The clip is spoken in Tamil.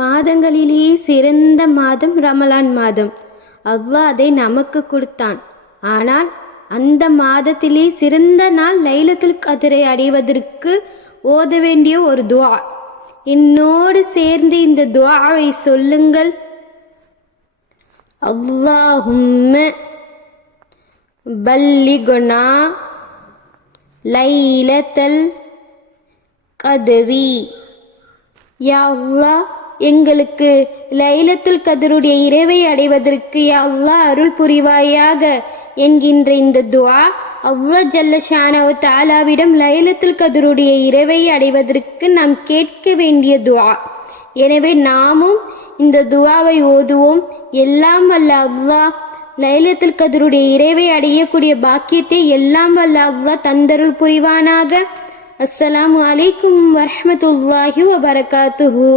மாதங்களிலேயே சிறந்த மாதம் ரமலான் மாதம். அல்லாஹ் அதை நமக்கு கொடுத்தான். ஆனால் அந்த மாதத்திலே சிறந்த நாள் லைலத்துல் கத்ரை அடைவதற்கு ஓத வேண்டிய ஒரு துஆ. என்னோடு சேர்ந்து இந்த துஆவை சொல்லுங்கள். அல்லாஹும்ம பல்லிகுனா லைலத்துல் கத்ரி. யா அல்லாஹ், எங்களுக்கு லைலத்துல் கத்ருடைய இரவை அடைவதற்கு யா அல்லாஹ் அருள் புரிவாயாக என்கின்ற இந்த துஆ அல்லாஹ் ஜல்ல ஷானஹு வ தஆலாவிடம் லைலத்துல் கத்ருடைய இரவை அடைவதற்கு நாம் கேட்க வேண்டிய துஆ. எனவே நாமும் இந்த துஆவை ஓதுவோம். எல்லாம் வல்ல அல்லாஹ் லைலத்துல் கத்ருடைய இரவை அடையக்கூடிய பாக்கியத்தை எல்லாம் வல்ல அல்லாஹ் தந்தருள் புரிவானாக. அஸ்ஸலாமு அலைக்கும் வரஹ்மத்துல்லாஹி வபரகாத்துஹு.